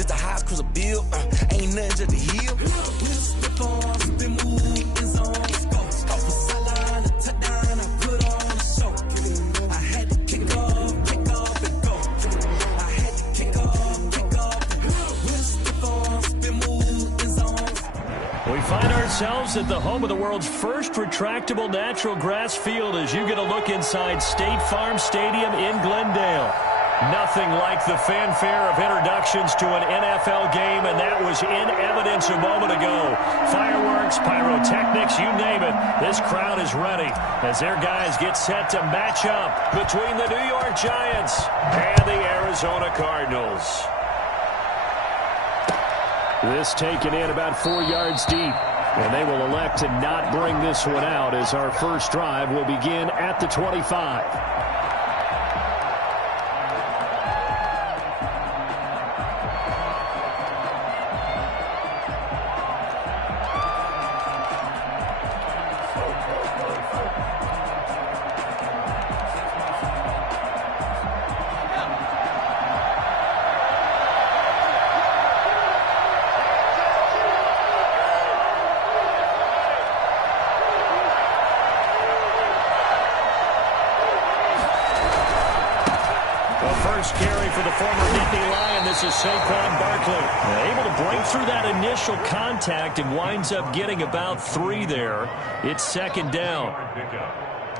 This the highest cruise a bill. Ain't nothing just to heal. Slip on, spin move, in zone. Go for sideline, a touchdown. I put on a show. I had to kick off and go. I had to kick off and go. Slip on, spin move, in zone. We find ourselves at the home of the world's first retractable natural grass field as you get a look inside State Farm Stadium in Glendale. Nothing like the fanfare of introductions to an NFL game, and that was in evidence a moment ago. Fireworks, pyrotechnics, you name it. This crowd is ready as their guys get set to match up between the New York Giants and the Arizona Cardinals. This taken in about 4 yards deep, and they will elect to not bring this one out as our first drive will begin at the 25. Carry for the former Nittany Lion. This is Saquon Barkley. Able to break through that initial contact and winds up getting about 3 there. It's second down.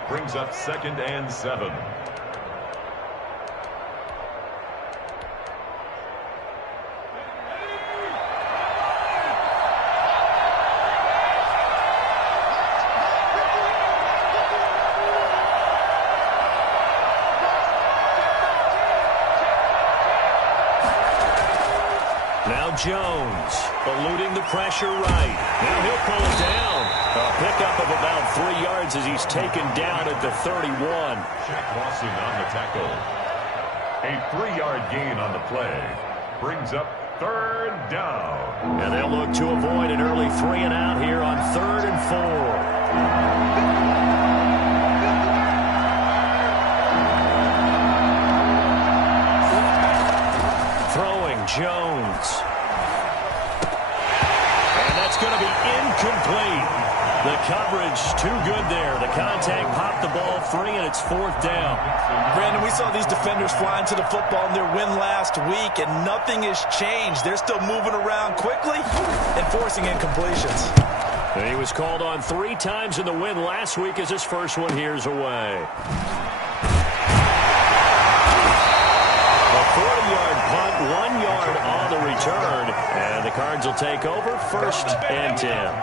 Brings up 2nd and 7. Now Jones, eluding the pressure right. Now he'll pull it down. A pickup of about 3 yards as he's taken down at the 31. Jack Lawson on the tackle. A 3-yard gain on the play. Brings up 3rd down. And they'll look to avoid an early 3 and out here on 3rd and 4. Throwing Jones. And that's going to be incomplete. The coverage too good there. The contact popped the ball free, and it's 4th down. Brandon, we saw these defenders flying to the football in their win last week, and nothing has changed. They're still moving around quickly and forcing incompletions. He was called on 3 times in the win last week as his first one here's away. A 40-yard punt, 1 yard on the return, and the Cards will take over 1st and 10.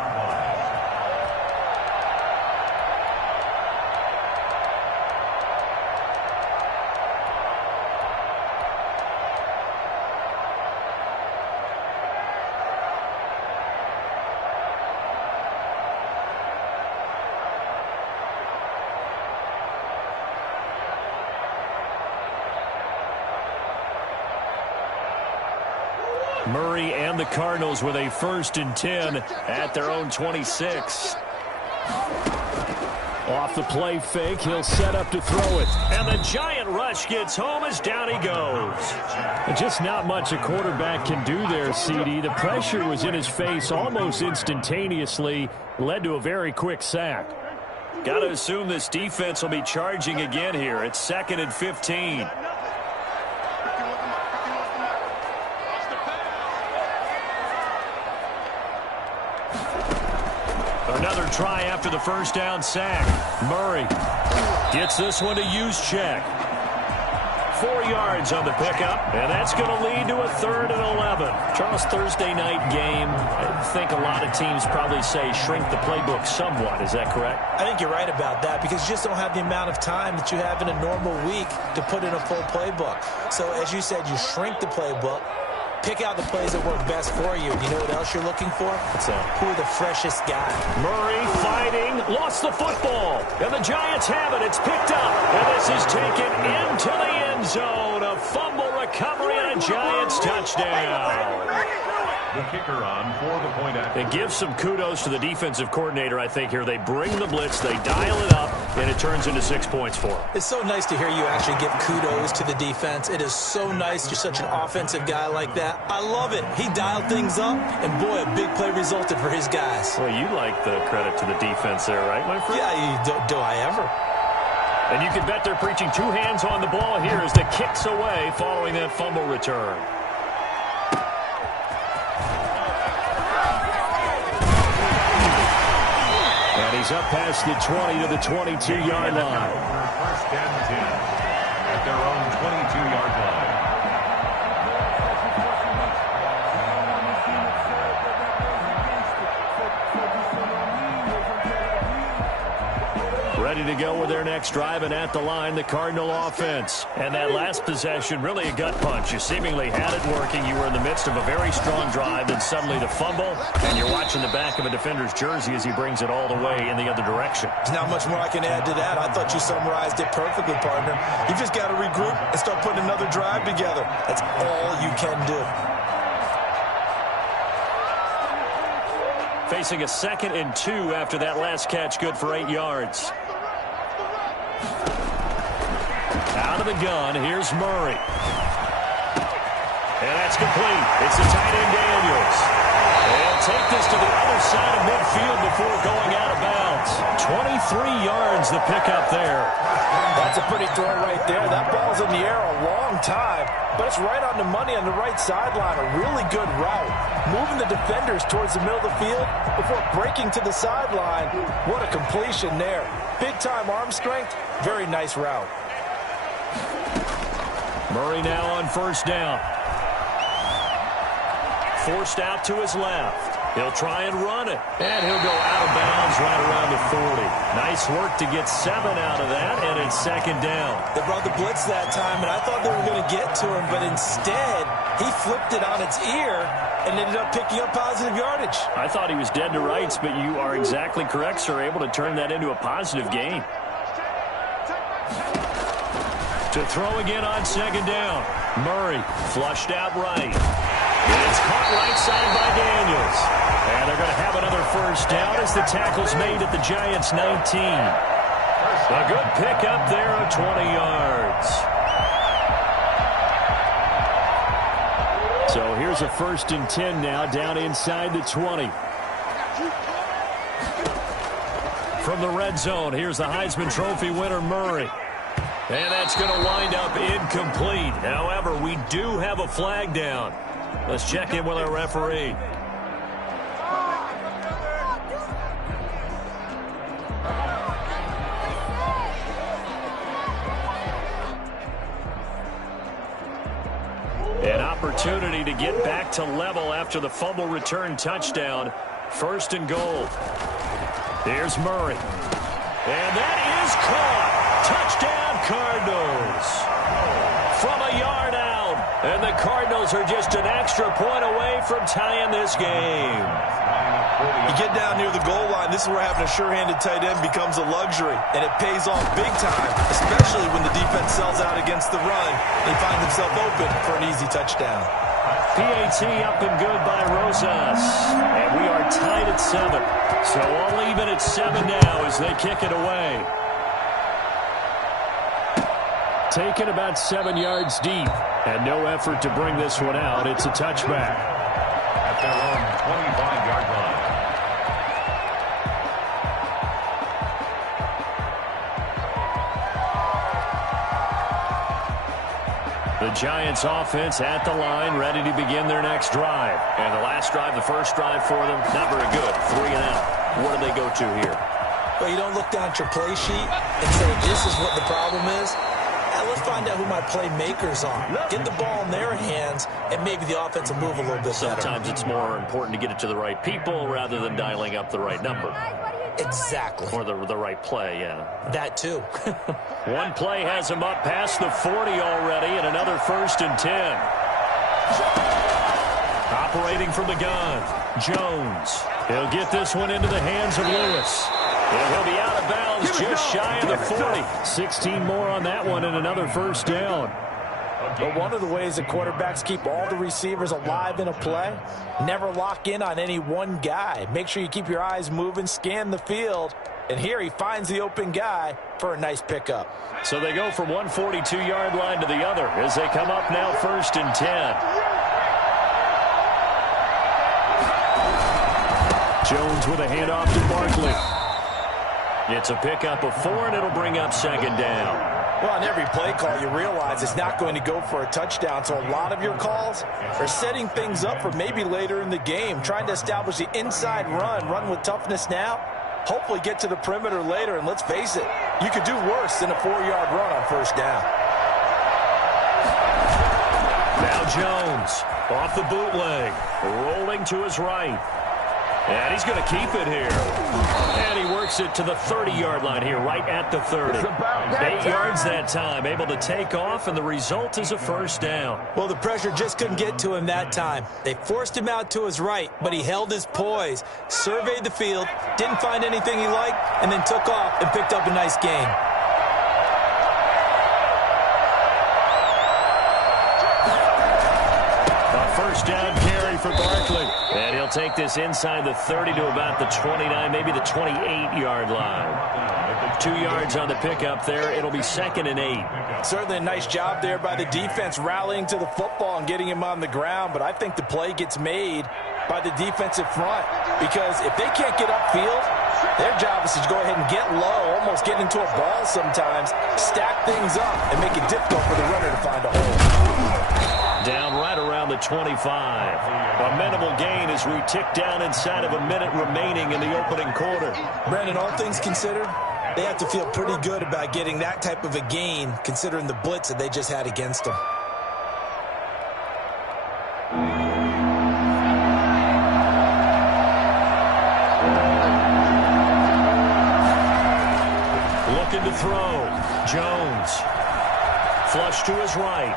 Murray and the Cardinals with a 1st and 10 at their own 26. Off the play fake, he'll set up to throw it. And the giant rush gets home as down he goes. Just not much a quarterback can do there, CD. The pressure was in his face almost instantaneously, led to a very quick sack. Got to assume this defense will be charging again here. It's 2nd and 15. Another try after the 1st down sack. Murray gets this one to Juszczyk. 4 yards on the pickup, and that's going to lead to a 3rd and 11. Charles, Thursday night game, I think a lot of teams probably say shrink the playbook somewhat. Is that correct? I think you're right about that because you just don't have the amount of time that you have in a normal week to put in a full playbook. So, as you said, you shrink the playbook. Pick out the plays that work best for you. You know what else you're looking for? Who are the freshest guy? Murray fighting, lost the football, and the Giants have it. It's picked up, and this is taken into the end zone. A fumble recovery and a Giants touchdown. The kicker on for the point after. And give some kudos to the defensive coordinator, I think, here. They bring the blitz, they dial it up, and it turns into 6 points for him. It's so nice to hear you actually give kudos to the defense. It is so nice. You're such an offensive guy like that. I love it. He dialed things up, and boy, a big play resulted for his guys. Well, you like the credit to the defense there, right, my friend? Yeah, do I ever? And you can bet they're preaching two hands on the ball here as the kick's away following that fumble return. And he's up past the 20 to the 22-yard line. First and 10 at their own 22-yard line. Ready to go with their next drive, and at the line, the Cardinal offense. And that last possession, really a gut punch. You seemingly had it working. You were in the midst of a very strong drive, then suddenly the fumble, and you're watching the back of a defender's jersey as he brings it all the way in the other direction. There's not much more I can add to that. I thought you summarized it perfectly, partner. You just got to regroup and start putting another drive together. That's all you can do. Facing a 2nd and 2 after that last catch, good for 8 yards. Out of the gun, here's Murray. And that's complete. It's the tight end Daniels. And take this to the other side of midfield before going out of bounds. 23 yards the pickup there. That's a pretty throw right there. That ball's in the air a long time, but it's right on the money on the right sideline. A really good route. Moving the defenders towards the middle of the field before breaking to the sideline. What a completion there. Big-time arm strength. Very nice route. Murray now on first down. Forced out to his left. He'll try and run it. And he'll go out of bounds right around the 40. Nice work to get 7 out of that, and it's 2nd down. They brought the blitz that time, and I thought they were going to get to him, but instead, he flipped it on its ear and ended up picking up positive yardage. I thought he was dead to rights, but you are exactly correct, sir. Able to turn that into a positive gain. To throw again on 2nd down. Murray flushed out right. And it's caught right side by Daniels. And they're going to have another first down as the tackle's made at the Giants' 19. A good pickup there of 20 yards. So here's a 1st and 10 now down inside the 20. From the red zone, here's the Heisman Trophy winner, Murray. And that's going to wind up incomplete. However, we do have a flag down. Let's check in with our referee. An opportunity to get back to level after the fumble return touchdown. 1st and goal. Here's Murray. And that is caught. Touchdown, Cardinals. From a yard out. And the Cardinals are just an extra point away from tying this game. You get down near the goal line, this is where having a sure-handed tight end becomes a luxury, and it pays off big time, especially when the defense sells out against the run. They find themselves open for an easy touchdown. PAT up and good by Rosas. And we are tied at 7. So all even at 7 now as they kick it away. Taken about 7 yards deep. And no effort to bring this one out. It's a touchback. At their own 25-yard line. The Giants offense at the line, ready to begin their next drive. And the last drive, the first drive for them, not very good. 3 and out. What do they go to here? Well, you don't look down at your play sheet and say, this is what the problem is. Now let's find out who my playmakers are. Get the ball in their hands, and maybe the offense will move a little bit better. Sometimes it's more important to get it to the right people rather than dialing up the right number. Exactly. Or the right play, yeah. That too. One play has him up past the 40 already, and another 1st and 10. Operating from the gun, Jones. He'll get this one into the hands of Lewis. And he'll be out of bounds just shy of the 40. 16 more on that one and another first down. But one of the ways that quarterbacks keep all the receivers alive in a play, never lock in on any one guy. Make sure you keep your eyes moving, scan the field, And here he finds the open guy for a nice pickup. So they go from one 42-yard line to the other as they come up now 1st and 10. Jones with a handoff to Barkley. It's a pickup of 4, and it'll bring up 2nd down. Well, on every play call, you realize it's not going to go for a touchdown, so a lot of your calls are setting things up for maybe later in the game, trying to establish the inside run with toughness now, hopefully get to the perimeter later, and let's face it, you could do worse than a 4-yard run on 1st down. Now Jones off the bootleg, rolling to his right. And he's going to keep it here. And he works it to the 30-yard line here, right at the 30. 8 yards that time, able to take off, and the result is a 1st down. Well, the pressure just couldn't get to him that time. They forced him out to his right, but he held his poise, surveyed the field, didn't find anything he liked, and then took off and picked up a nice gain. A 1st down carry for Barkley. And he'll take this inside the 30 to about the 29, maybe the 28-yard line. 2 yards on the pickup there. It'll be 2nd and 8. Certainly a nice job there by the defense rallying to the football and getting him on the ground, but I think the play gets made by the defensive front because if they can't get upfield, their job is to go ahead and get low, almost get into a ball sometimes, stack things up, and make it difficult for the runner to find a hole. Down right around the 25. A minimal gain as we tick down inside of a minute remaining in the opening quarter. Brandon, all things considered, they have to feel pretty good about getting that type of a gain considering the blitz that they just had against them. Looking to throw. Jones. Flush to his right.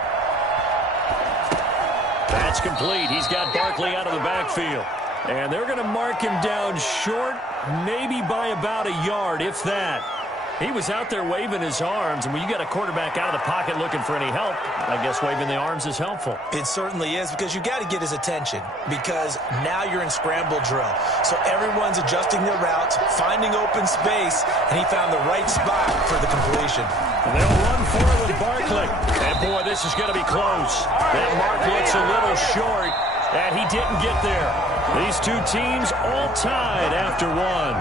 That's complete. He's got Barkley out of the backfield. And they're going to mark him down short, maybe by about a yard, if that. He was out there waving his arms, and when you got a quarterback out of the pocket looking for any help, I guess waving the arms is helpful. It certainly is, because you got to get his attention, because now you're in scramble drill. So everyone's adjusting their routes, finding open space, and he found the right spot for the completion. And they'll run for it with Barkley. And boy, this is going to be close. That mark looks a little short, and he didn't get there. These two teams all tied after one.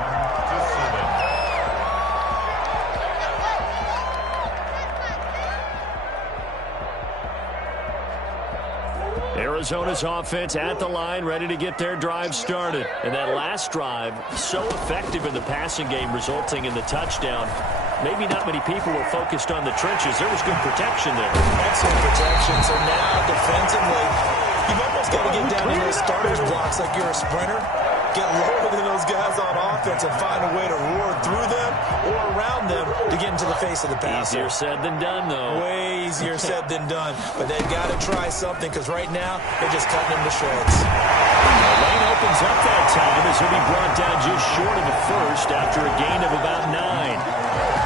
Arizona's offense at the line, ready to get their drive started. And that last drive, so effective in the passing game, resulting in the touchdown. Maybe not many people were focused on the trenches. There was good protection there. Excellent protection. So now, defensively, you've almost got to get down in those starters blocks like you're a sprinter. Get lower than those guys on offense and find a way to roar through them or around them to get into the face of the passer. Easier said than done, though. Way easier said than done. But they've got to try something, because right now they're just cutting him to shreds. The lane opens up that time as he'll be brought down just short of the first after a gain of about 9.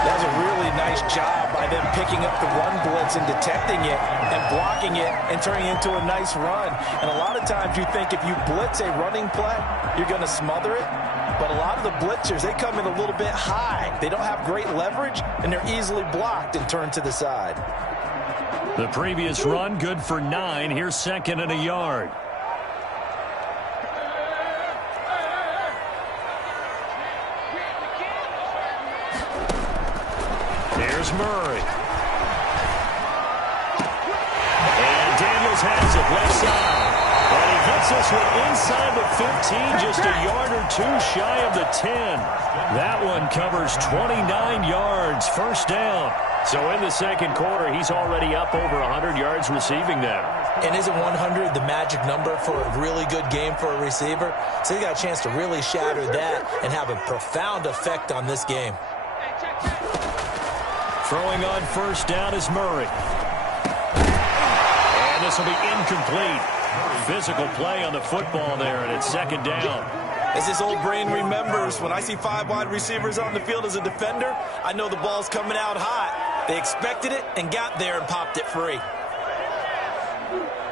That was a really nice job by them picking up the run blitz and detecting it and blocking it and turning it into a nice run. And a lot of times you think if you blitz a running play, you're going to smother it. But a lot of the blitzers, they come in a little bit high. They don't have great leverage, and they're easily blocked and turned to the side. The previous run, good for 9. Here's 2nd and a yard. Here's Murray. And Daniels has it left side. And he gets this one inside the 15, just a yard or two shy of the 10. That one covers 29 yards, 1st down. So in the second quarter, he's already up over 100 yards receiving now. And isn't 100 the magic number for a really good game for a receiver? So he got a chance to really shatter that and have a profound effect on this game. Throwing on 1st down is Murray. And this will be incomplete. Physical play on the football there, and it's 2nd down. As this old brain remembers, when I see 5 wide receivers on the field as a defender, I know the ball's coming out hot. They expected it and got there and popped it free.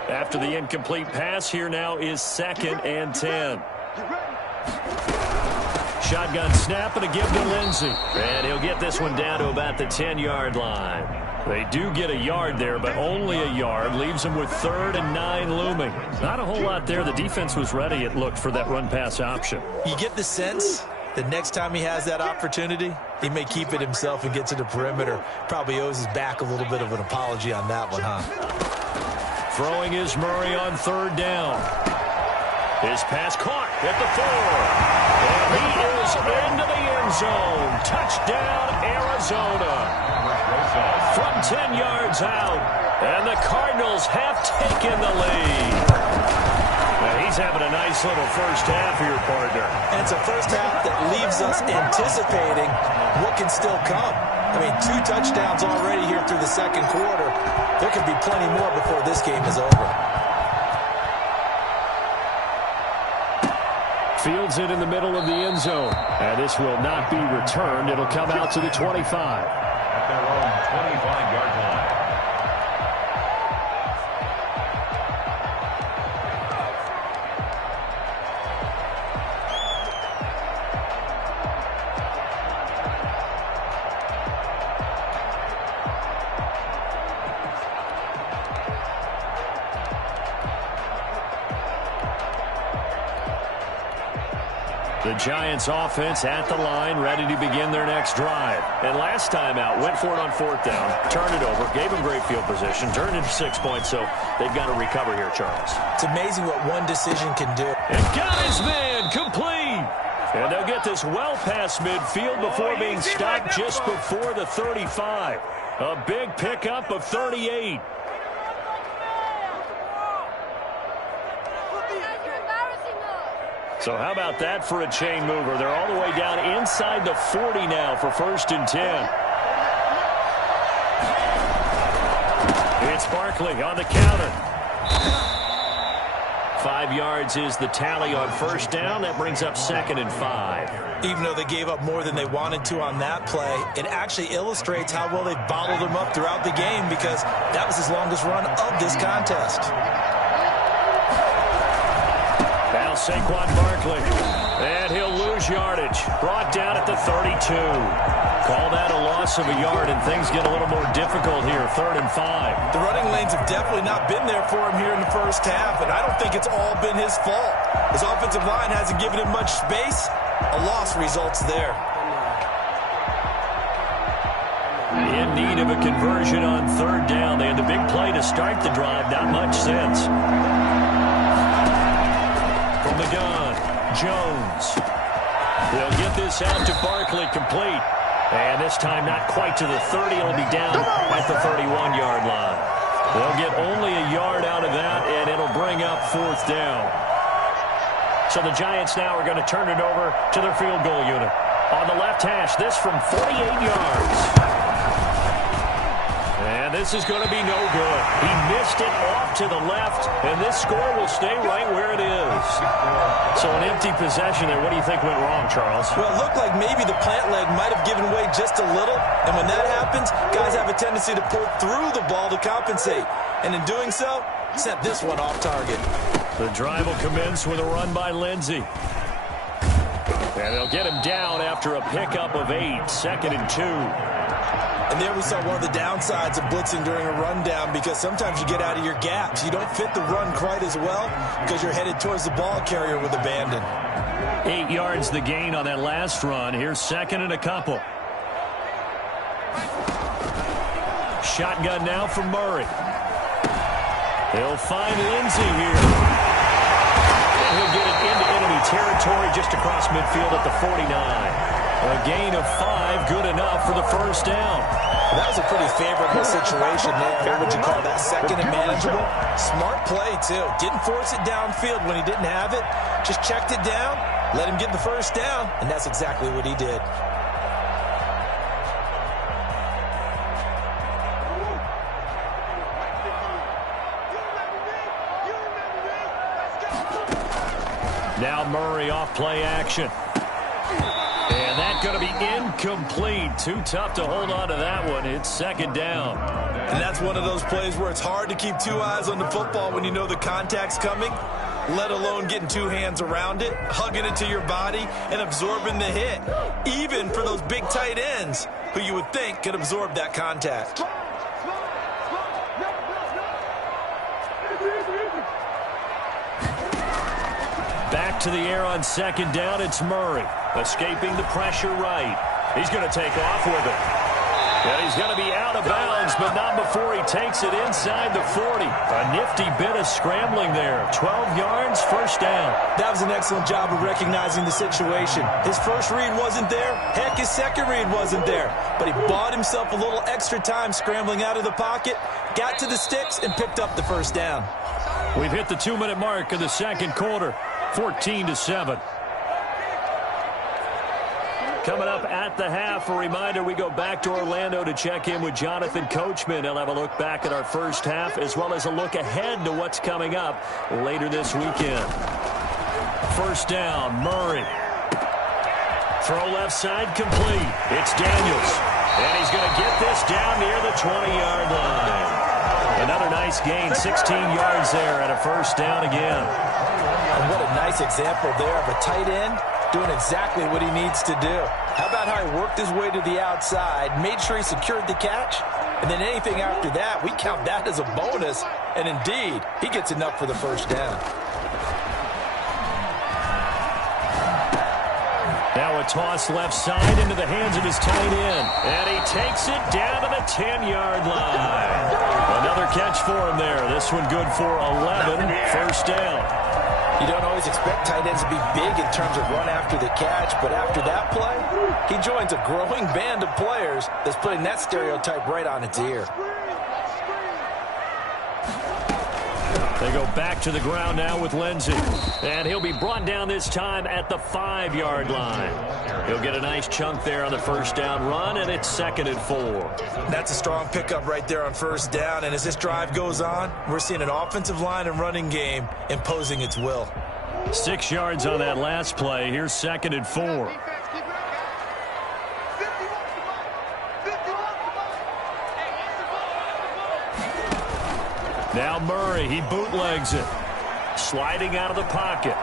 After the incomplete pass, here now is 2nd and 10. Shotgun snap and a give to Lindsey. And he'll get this one down to about the 10-yard line. They do get a yard there, but only a yard. Leaves them with 3rd and 9 looming. Not a whole lot there. The defense was ready, it looked, for that run-pass option. You get the sense that next time he has that opportunity, he may keep it himself and get to the perimeter. Probably owes his back a little bit of an apology on that one, huh? Throwing is Murray on 3rd down. His pass caught at the 4. And he is into the end zone. Touchdown, Arizona. From 10 yards out. And the Cardinals have taken the lead. Well, he's having a nice little first half here, partner. And it's a first half that leaves us anticipating what can still come. I mean, 2 touchdowns already here through the second quarter. There could be plenty more before this game is over. Fields it in the middle of the end zone. And this will not be returned. It'll come out to the 25. At their own 25-yard line. The Giants offense at the line, ready to begin their next drive. And last time out, went for it on 4th down, turned it over, gave them great field position, turned into 6 points, so they've got to recover here, Charles. It's amazing what one decision can do. And got his man complete. And they'll get this well past midfield before being stopped just before the 35. A big pickup of 38. So how about that for a chain mover? They're all the way down inside the 40 now for 1st and 10. It's Barkley on the counter. 5 yards is the tally on 1st down. That brings up 2nd and 5. Even though they gave up more than they wanted to on that play, it actually illustrates how well they bottled them up throughout the game, because that was his longest run of this contest. Now Saquon Barkley, and he'll lose yardage. Brought down at the 32. Call that a loss of a yard, and things get a little more difficult here, 3rd and 5. The running lanes have definitely not been there for him here in the first half, and I don't think it's all been his fault. His offensive line hasn't given him much space. A loss results there. In need of a conversion on 3rd down. They had the big play to start the drive, not much sense. From the gun, Jones. They'll get this out to Barkley, complete. And this time not quite to the 30. It'll be down at the 31-yard line. They'll get only a yard out of that, and it'll bring up 4th down. So the Giants now are going to turn it over to their field goal unit. On the left hash, this from 48 yards. And this is going to be no good. He missed it off to the left, and this score will stay right where it is. So an empty possession there. What do you think went wrong, Charles? Well, it looked like maybe the plant leg might have given way just a little, and when that happens, guys have a tendency to pull through the ball to compensate. And in doing so, sent this one off target. The drive will commence with a run by Lindsey. And they'll get him down after a pickup of 8, 2nd and 2. And there we saw one of the downsides of blitzing during a rundown, because sometimes you get out of your gaps. You don't fit the run quite as well because you're headed towards the ball carrier with abandon. 8 yards the gain on that last run. Here's 2nd and a couple. Shotgun now from Murray. He'll find Lindsey here. And he'll get it into enemy territory just across midfield at the 49. A gain of 5, good enough for the 1st down. That was a pretty favorable situation there. What would you call that? 2nd and manageable. Smart play, too. Didn't force it downfield when he didn't have it. Just checked it down, let him get the 1st down, and that's exactly what he did. Now Murray off play action. And that's going to be incomplete. Too tough to hold on to that one. It's 2nd down. And that's one of those plays where it's hard to keep 2 eyes on the football when you know the contact's coming. let alone getting two hands around it, hugging it to your body, and absorbing the hit, even for those big tight ends who you would think could absorb that contact. Back to the air on second down, it's Murray. Escaping the pressure right. He's going to take off with it. And he's going to be out of bounds, but not before he takes it inside the 40. A nifty bit of scrambling there. 12 yards, first down. That was an excellent job of recognizing the situation. His first read wasn't there. Heck, his second read wasn't there. But he bought himself a little extra time scrambling out of the pocket, got to the sticks, and picked up the first down. We've hit the 2-minute mark of the second quarter. 14-7. Coming up at the half, a reminder, we go back to Orlando to check in with Jonathan Coachman. He'll have a look back at our first half as well as a look ahead to what's coming up later this weekend. First down, Murray. Throw left side complete. It's Daniels. And he's going to get this down near the 20-yard line. Another nice gain, 16 yards there and a first down again. And what a nice example there of a tight end doing exactly what he needs to do. How about how he worked his way to the outside, made sure he secured the catch, and then anything after that, we count that as a bonus. And indeed, he gets enough for the first down. Now a toss left side into the hands of his tight end. And he takes it down to the 10-yard line. Another catch for him there. This one good for 11. First down. You don't always expect tight ends to be big in terms of run after the catch, but after that play, he joins a growing band of players that's putting that stereotype right on its ear. They go back to the ground now with Lindsey. And he'll be brought down this time at the 5-yard line. He'll get a nice chunk there on the first down run, and it's 2nd and 4. That's a strong pickup right there on first down, and as this drive goes on, we're seeing an offensive line and running game imposing its will. 6 yards on that last play. Here's 2nd and 4. Now Murray, he bootlegs it. Sliding out of the pocket.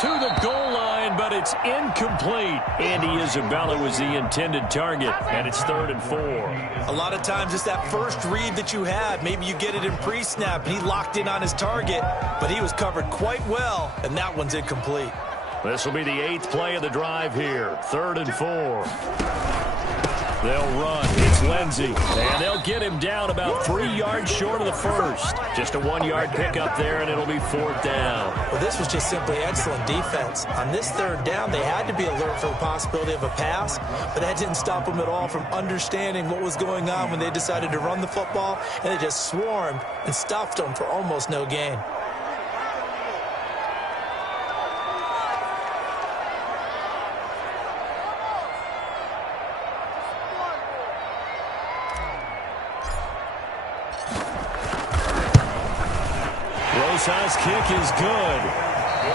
To the goal line, but it's incomplete. Andy Isabella was the intended target, and it's 3rd and 4. A lot of times it's that first read that you have. Maybe you get it in pre-snap, and he locked in on his target, but he was covered quite well, and that one's incomplete. This will be the 8th play of the drive here. 3rd and 4. They'll run. It's Lindsey. And they'll get him down about 3 yards short of the first. Just a 1-yard pickup there, and it'll be 4th down. Well, this was just simply excellent defense. On this 3rd down, they had to be alert for the possibility of a pass, but that didn't stop them at all from understanding what was going on when they decided to run the football, and they just swarmed and stuffed them for almost no gain. Rosa's kick is good.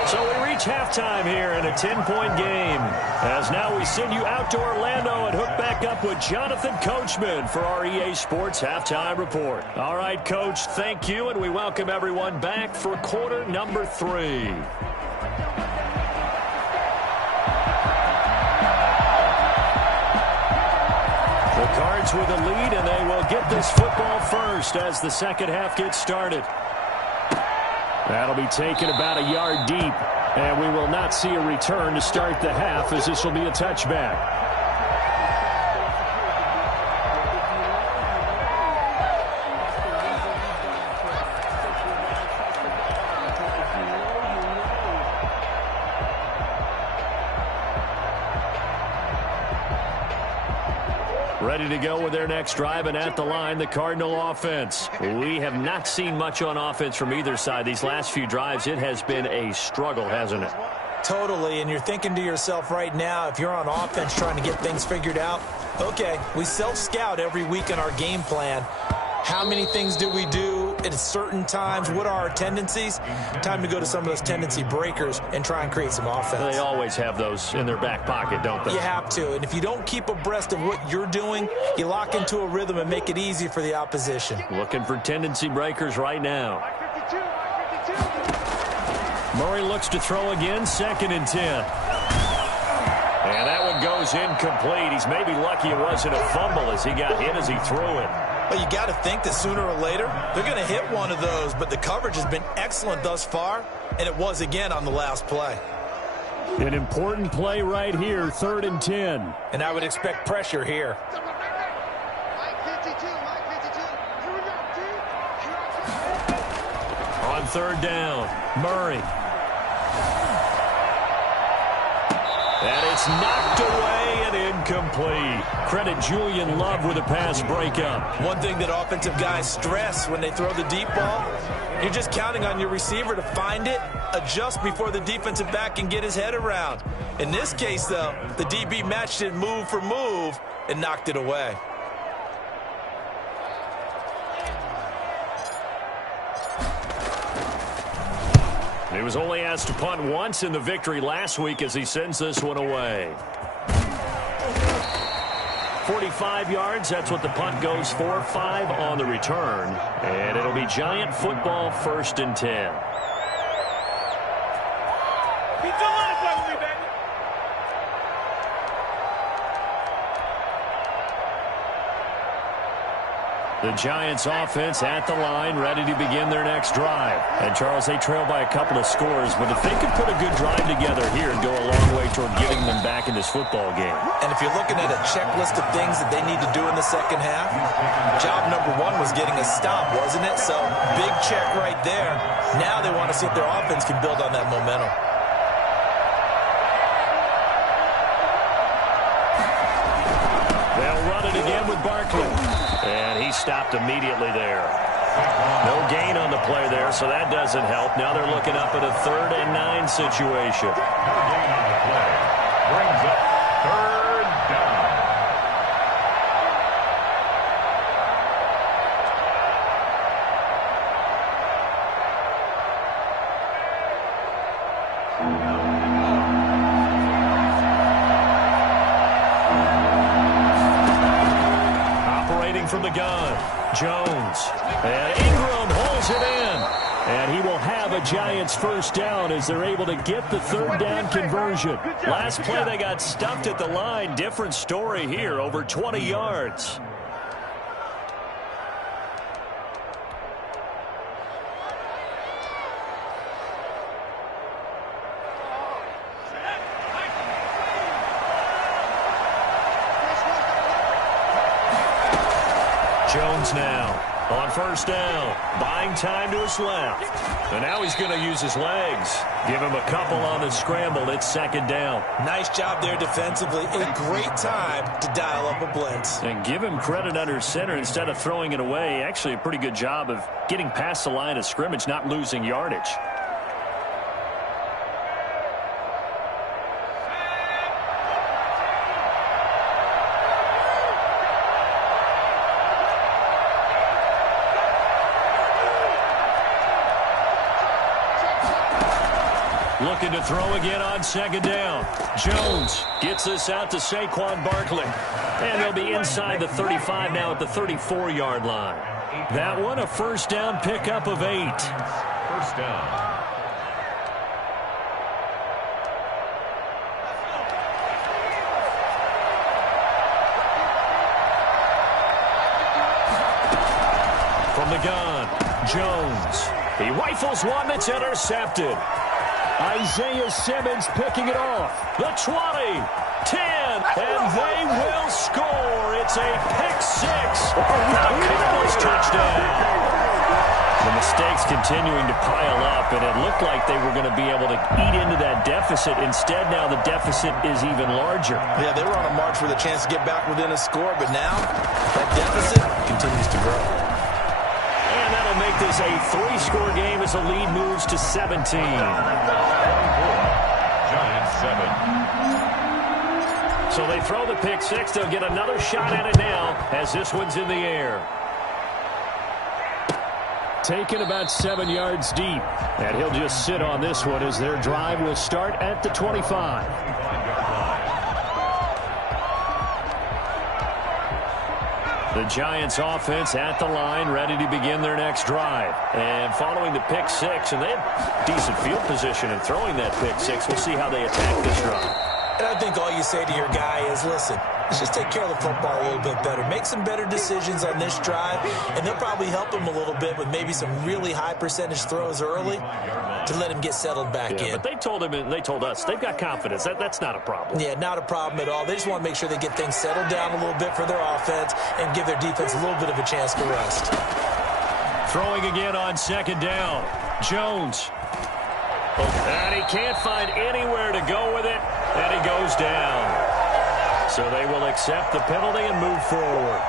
So we reach halftime here in a 10-point game. As now we send you out to Orlando and hook back up with Jonathan Coachman for our EA Sports Halftime Report. All right, Coach, thank you, and we welcome everyone back for quarter number 3. The Cards with a lead, and they will get this football first as the second half gets started. That'll be taken about a yard deep, and we will not see a return to start the half as this will be a touchback. Ready to go with their next drive, and at the line, the Cardinal offense. We have not seen much on offense from either side. These last few drives, it has been a struggle, hasn't it? Totally, and you're thinking to yourself right now, if you're on offense trying to get things figured out, okay, we self-scout every week in our game plan. How many things do we do at certain times? What are our tendencies? Time to go to some of those tendency breakers and try and create some offense. They always have those in their back pocket, don't they? You have to, and if you don't keep abreast of what you're doing, you lock into a rhythm and make it easy for the opposition. Looking for tendency breakers right now. Murray looks to throw again, 2nd and 10. And that one goes incomplete. He's maybe lucky it wasn't a fumble as he got hit as he threw it. Well, you got to think that sooner or later they're going to hit one of those, but the coverage has been excellent thus far, and it was again on the last play. An important play right here, 3rd and 10. And I would expect pressure here. On 3rd down, Murray. And it's knocked away and incomplete. Credit Julian Love with a pass breakup. One thing that offensive guys stress when they throw the deep ball, you're just counting on your receiver to find it, adjust before the defensive back can get his head around. In this case, though, the DB matched it move for move and knocked it away. He was only asked to punt once in the victory last week as he sends this one away. 45 yards, that's what the punt goes for. 5 on the return. And it'll be Giant football, 1st and 10. The Giants offense at the line, ready to begin their next drive. And, Charles, they trail by a couple of scores, but if they could put a good drive together here and go a long way toward getting them back in this football game. And if you're looking at a checklist of things that they need to do in the second half, job number 1 was getting a stop, wasn't it? So, big check right there. Now they want to see if their offense can build on that momentum. They'll run it again with Barkley. And he stopped immediately there. No gain on the play there, so that doesn't help. Now they're looking up at a 3rd and 9 situation. No gain on the play. Brings up 3rd down. From the gun, Jones, and Ingram holds it in, and he will have a Giants 1st down as they're able to get the 3rd down conversion. Last play they got stuffed at the line. Different story here, over 20 yards. Jones now on 1st down, buying time to his left. And now he's going to use his legs. Give him a couple on the scramble. It's 2nd down. Nice job there defensively. A great time to dial up a blitz. And give him credit under center instead of throwing it away. Actually a pretty good job of getting past the line of scrimmage, not losing yardage. Looking to throw again on 2nd down. Jones gets this out to Saquon Barkley. And they'll be inside the 35 now at the 34-yard line. That one, a 1st down pickup of 8. 1st down. From the gun, Jones. He rifles one that's intercepted. Isaiah Simmons picking it off. The 20, 10, and they will score. It's a pick-6. A Cardinals touchdown. The mistakes continuing to pile up, and it looked like they were going to be able to eat into that deficit. Instead, now the deficit is even larger. Yeah, they were on a march with a chance to get back within a score, but now that deficit continues to grow. And that'll make this a 3-score game as the lead moves to 17. Giants 7. So they throw the pick-6. They'll get another shot at it now as this one's in the air. Taken about 7 yards deep. And he'll just sit on this one as their drive will start at the 25. The Giants offense at the line, ready to begin their next drive. And following the pick six, and they have decent field position in throwing that pick six. We'll see how they attack this drive. And I think all you say to your guy is, listen, let's just take care of the football a little bit better. Make some better decisions on this drive, and they'll probably help him a little bit with maybe some really high percentage throws early to let him get settled back in. But they told him and they told us they've got confidence. That's not a problem. Yeah, not a problem at all. They just want to make sure they get things settled down a little bit for their offense and give their defense a little bit of a chance to rest. Throwing again on second down. Jones. And he can't find anywhere to go with it, and he goes down. So they will accept the penalty and move forward.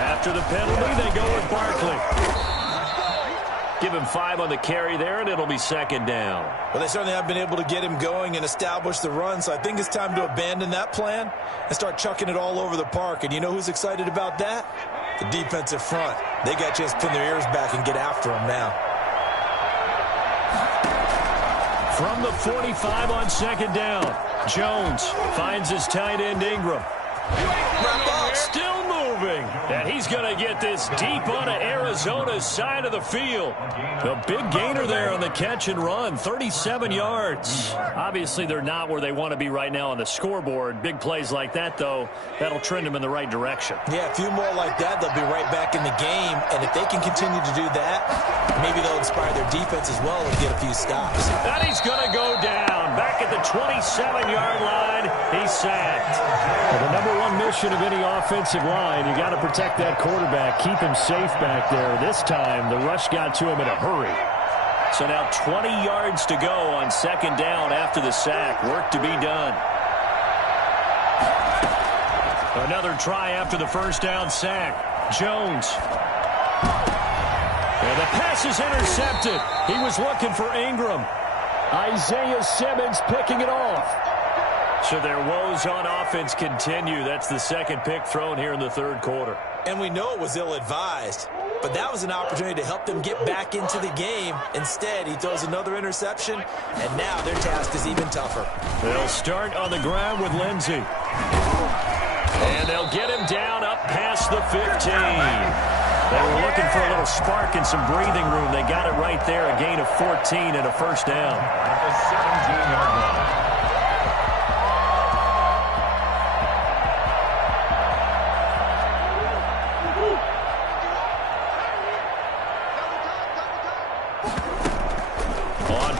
After the penalty, they go with Barkley. Give him 5 on the carry there, and it'll be second down. Well, they certainly have been able to get him going and establish the run, so I think it's time to abandon that plan and start chucking it all over the park. And you know who's excited about that? The defensive front. They got a chance to pin their ears back and get after him now. From the 45 on second down, Jones finds his tight end Ingram. Still moving, and he's going to get this deep onto Arizona's side of the field. A big gainer there on the catch and run, 37 yards. Obviously, they're not where they want to be right now on the scoreboard. Big plays like that, though, that'll trend them in the right direction. Yeah, a few more like that, they'll be right back in the game, and if they can continue to do that, maybe they'll inspire their defense as well and get a few stops. And he's going to go down. Back at the 27-yard line, he's sacked. Well, the number one mission of any offensive line, you got to protect that quarterback, keep him safe back there. This time, the rush got to him in a hurry. So now 20 yards to go on second down after the sack. Work to be done. Another try after the first down sack. Jones. And the pass is intercepted. He was looking for Ingram. Isaiah Simmons picking it off. So their woes on offense continue. That's the second pick thrown here in the third quarter. And we know it was ill-advised, but that was an opportunity to help them get back into the game. Instead, he throws another interception, and now their task is even tougher. They'll start on the ground with Lindsey. And they'll get him down up past the 15. They were looking for a little spark and some breathing room. They got it right there, a gain of 14 and a first down. At the 17-yard line.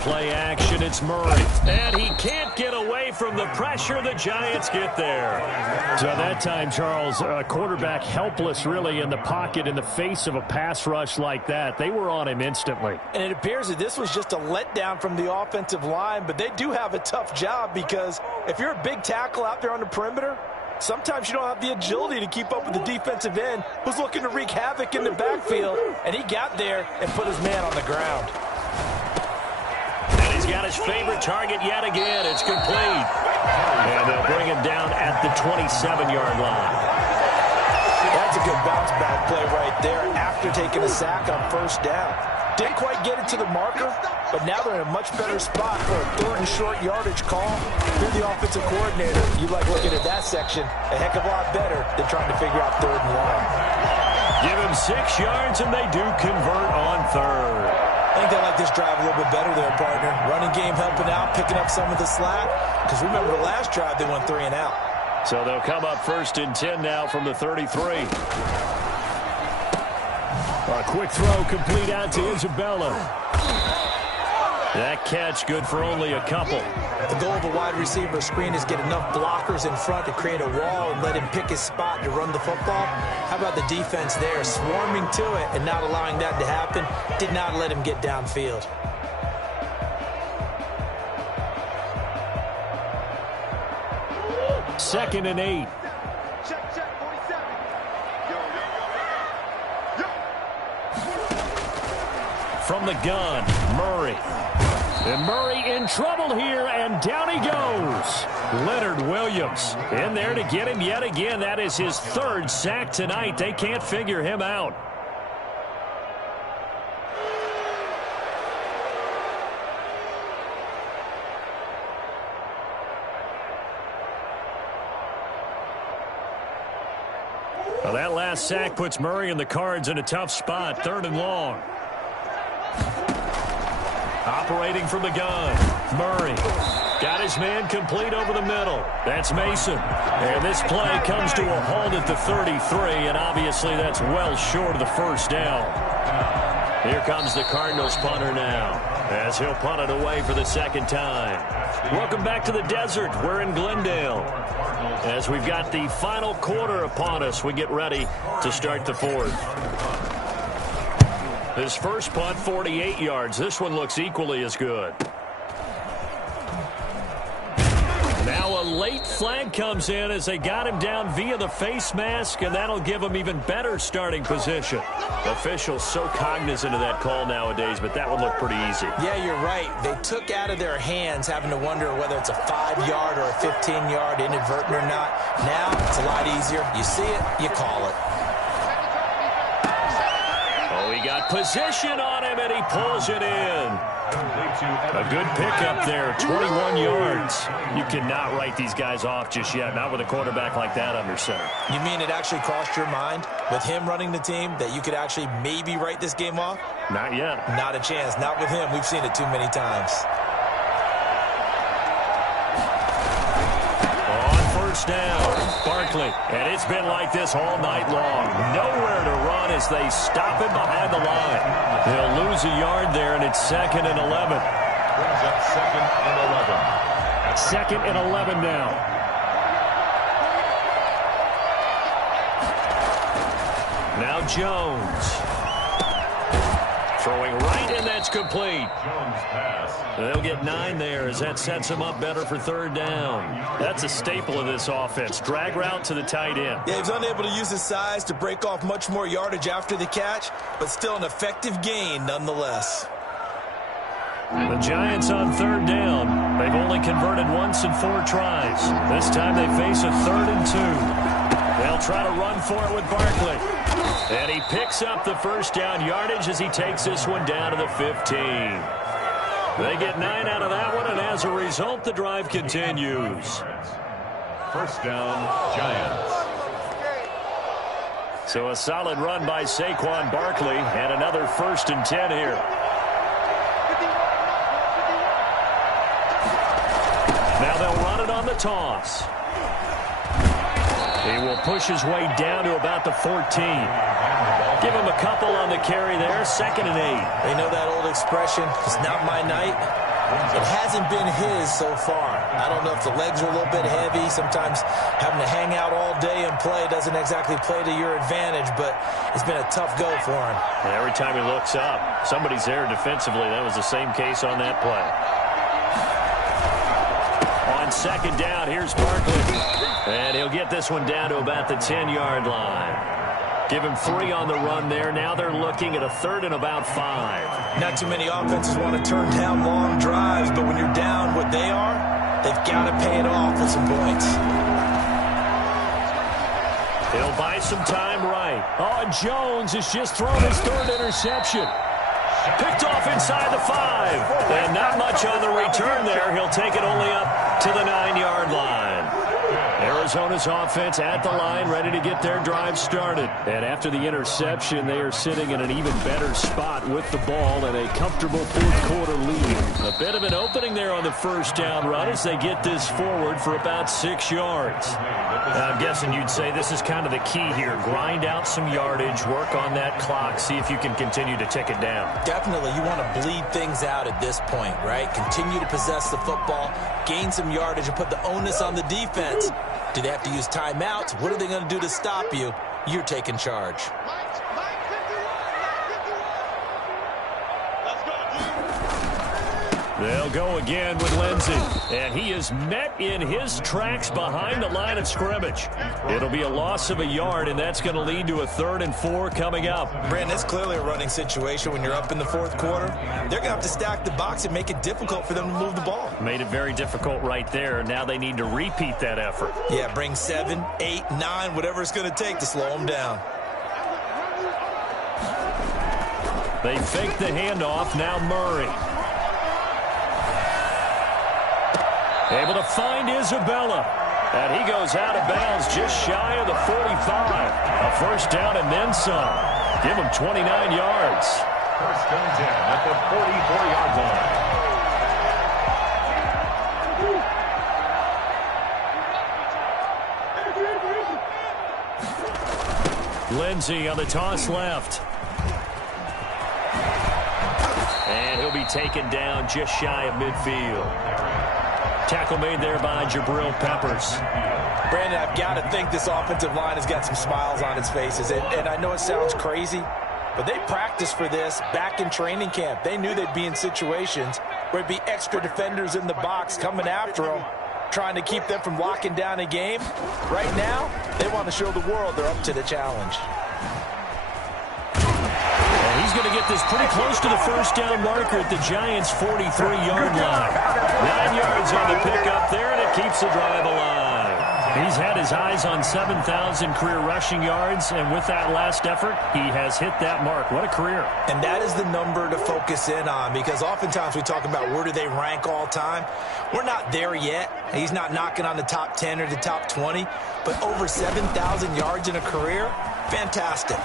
Play action, it's Murray. And he can't get away from the pressure. The Giants get there. So that time, Charles, quarterback helpless really in the pocket in the face of a pass rush like that. They were on him instantly. And it appears that this was just a letdown from the offensive line, but they do have a tough job because if you're a big tackle out there on the perimeter, sometimes you don't have the agility to keep up with the defensive end who's looking to wreak havoc in the backfield, and he got there and put his man on the ground. He's got his favorite target yet again. It's complete. And they'll bring him down at the 27-yard line. That's a good bounce-back play right there after taking a sack on first down. Didn't quite get it to the marker, but now they're in a much better spot for a third and short yardage call. If you're the offensive coordinator, you like looking at that section a heck of a lot better than trying to figure out third and long. Give him 6 yards, and they do convert on third. I think they like this drive a little bit better there, partner. Running game helping out, picking up some of the slack. Because remember, the last drive, they went 3 and out. So they'll come up first and 10 now from the 33. A quick throw complete out to Isabella. That catch good for only a couple. The goal of a wide receiver screen is get enough blockers in front to create a wall and let him pick his spot to run the football. How about the defense there, swarming to it and not allowing that to happen? Did not let him get downfield. Second and 8. Check, 47. Yo. From the gun, Murray. And Murray in trouble here, and down he goes. Leonard Williams in there to get him yet again. That is his third sack tonight. They can't figure him out. Well, that last sack puts Murray and the Cards in a tough spot, 3rd and long. Operating from the gun, Murray got his man complete over the middle. That's Mason. And this play comes to a halt at the 33, and obviously that's well short of the first down. Here comes the Cardinals punter now, as he'll punt it away for the second time. Welcome back to the desert. We're in Glendale. As we've got the final quarter upon us, we get ready to start the fourth. His first punt, 48 yards. This one looks equally as good. Now a late flag comes in as they got him down via the face mask, and that'll give him even better starting position. Officials so cognizant of that call nowadays, but that one looked pretty easy. Yeah, you're right. They took out of their hands having to wonder whether it's a 5-yard or a 15-yard inadvertent or not. Now it's a lot easier. You see it, you call it. Oh, he got position on him, and he pulls it in. A good pickup there, 21 yards. You cannot write these guys off just yet, not with a quarterback like that under center. You mean it actually crossed your mind with him running the team that you could actually maybe write this game off? Not yet. Not a chance. Not with him. We've seen it too many times. Down, Barkley, and it's been like this all night long. Nowhere to run as they stop him behind the line. They'll lose a yard there, and it's 2nd and 11. Brings up 2nd and 11. 2nd and 11 now. Now Jones. Throwing right, and that's complete. Jones pass. They'll get 9 there as that sets them up better for 3rd down. That's a staple of this offense. Drag route to the tight end. Yeah, he's unable to use his size to break off much more yardage after the catch, but still an effective gain nonetheless. The Giants on 3rd down. They've only converted once in 4 tries. This time they face a 3rd and 2. They'll try to run for it with Barkley. And he picks up the first down yardage as he takes this one down to the 15. They get 9 out of that one, and as a result, the drive continues. First down, Giants. So a solid run by Saquon Barkley, and another 1st and 10 here. Now they'll run it on the toss. He will push his way down to about the 14. Give him a couple on the carry there, 2nd and 8. They know that old expression, it's not my night. It hasn't been his so far. I don't know if the legs are a little bit heavy. Sometimes having to hang out all day and play doesn't exactly play to your advantage, but it's been a tough go for him. And every time he looks up, somebody's there defensively. That was the same case on that play. On 2nd down, here's Barkley. And he'll get this one down to about the 10-yard line. Give him 3 on the run there. Now they're looking at a 3rd and about 5. Not too many offenses want to turn down long drives, but when you're down what they are, they've got to pay it off with some points. He'll buy some time right. Oh, Jones has just thrown his 3rd interception. Picked off inside the 5. And not much on the return there. He'll take it only up to the 9-yard line. Arizona's offense at the line, ready to get their drive started. And after the interception, they are sitting in an even better spot with the ball and a comfortable 4th quarter lead. A bit of an opening there on the first down run as they get this forward for about 6 yards. I'm guessing you'd say this is kind of the key here. Grind out some yardage, work on that clock, see if you can continue to tick it down. Definitely. You want to bleed things out at this point, right? Continue to possess the football, gain some yardage, and put the onus on the defense. Do they have to use timeouts? What are they going to do to stop you? You're taking charge. They'll go again with Lindsey. And he is met in his tracks behind the line of scrimmage. It'll be a loss of a yard, and that's going to lead to a 3rd and 4 coming up. Brandon, it's clearly a running situation when you're up in the 4th quarter. They're going to have to stack the box and make it difficult for them to move the ball. Made it very difficult right there. Now they need to repeat that effort. Yeah, bring 7, 8, 9, whatever it's going to take to slow them down. They fake the handoff. Now Murray. Able to find Isabella. And he goes out of bounds just shy of the 45. A first down and then some. Give him 29 yards. First and 10 at the 44-yard line. Lindsey on the toss left. And he'll be taken down just shy of midfield. Tackle made there by Jabril Peppers. Brandon, I've got to think this offensive line has got some smiles on its faces. And I know it sounds crazy, but they practiced for this back in training camp. They knew they'd be in situations where it'd be extra defenders in the box coming after them, trying to keep them from locking down a game. Right now, they want to show the world they're up to the challenge. And he's going to get this pretty close to the first down marker at the Giants' 43-yard line. 9 yards on the pickup there, and it keeps the drive alive. He's had his eyes on 7,000 career rushing yards, and with that last effort, he has hit that mark. What a career. And that is the number to focus in on, because oftentimes we talk about where do they rank all time. We're not there yet. He's not knocking on the top 10 or the top 20, but over 7,000 yards in a career, fantastic.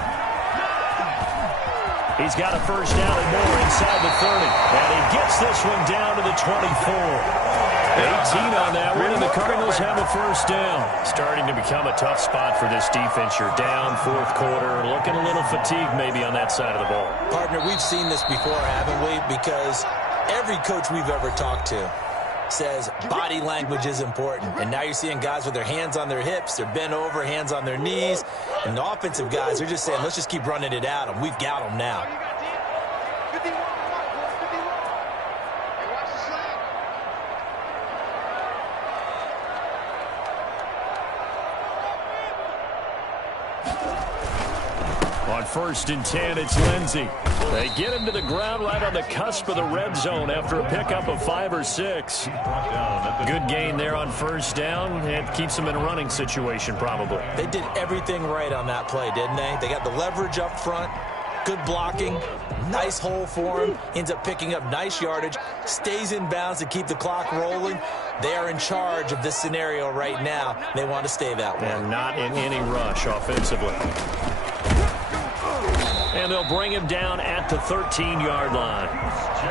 He's got a first down and more inside the 30, and he gets this one down to the 24. 18 on that one, and the Cardinals have a first down. Starting to become a tough spot for this defense. You're down fourth quarter, looking a little fatigued maybe on that side of the ball. Partner, we've seen this before, haven't we? Because every coach we've ever talked to says body language is important. And now you're seeing guys with their hands on their hips, they're bent over, hands on their knees. And the offensive guys are just saying, let's just keep running it at them. We've got them now. On first and 10, it's Lindsey. They get him to the ground right on the cusp of the red zone after a pickup of 5 or 6. Good gain there on first down. It keeps them in a running situation probably. They did everything right on that play, didn't they? They got the leverage up front, good blocking, nice hole for him, ends up picking up nice yardage, stays in bounds to keep the clock rolling. They are in charge of this scenario right now. They want to stay that way. And not in any rush offensively. And they'll bring him down at the 13-yard line.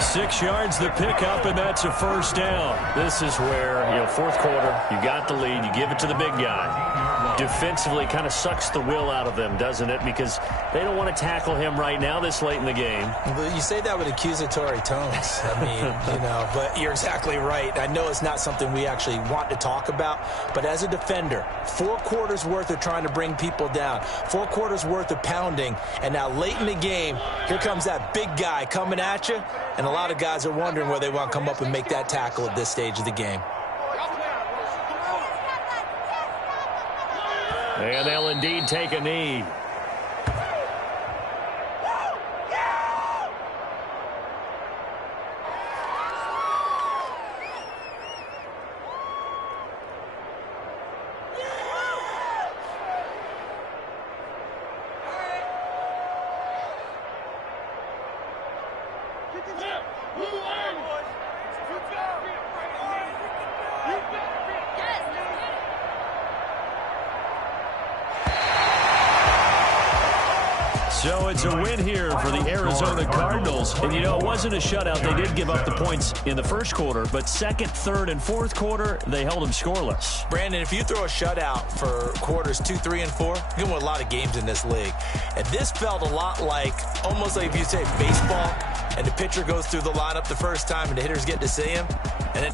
6 yards the pickup, and that's a first down. This is where, fourth quarter, you got the lead, you give it to the big guy. Defensively kind of sucks the will out of them, doesn't it? Because they don't want to tackle him right now this late in the game. Well, you say that with accusatory tones. I mean, but you're exactly right. I know it's not something we actually want to talk about, but as a defender, 4 quarters worth of trying to bring people down, 4 quarters worth of pounding, and now late in the game, here comes that big guy coming at you, and a lot of guys are wondering where they want to come up and make that tackle at this stage of the game. And they'll indeed take a knee. So it's a win here for the Arizona Cardinals. And, it wasn't a shutout. They did give up the points in the first quarter, but second, third, and fourth quarter, they held them scoreless. Brandon, if you throw a shutout for quarters 2, 3, and 4, you're going to win a lot of games in this league. And this felt a lot almost like if you say baseball, and the pitcher goes through the lineup the first time, and the hitters get to see him, and then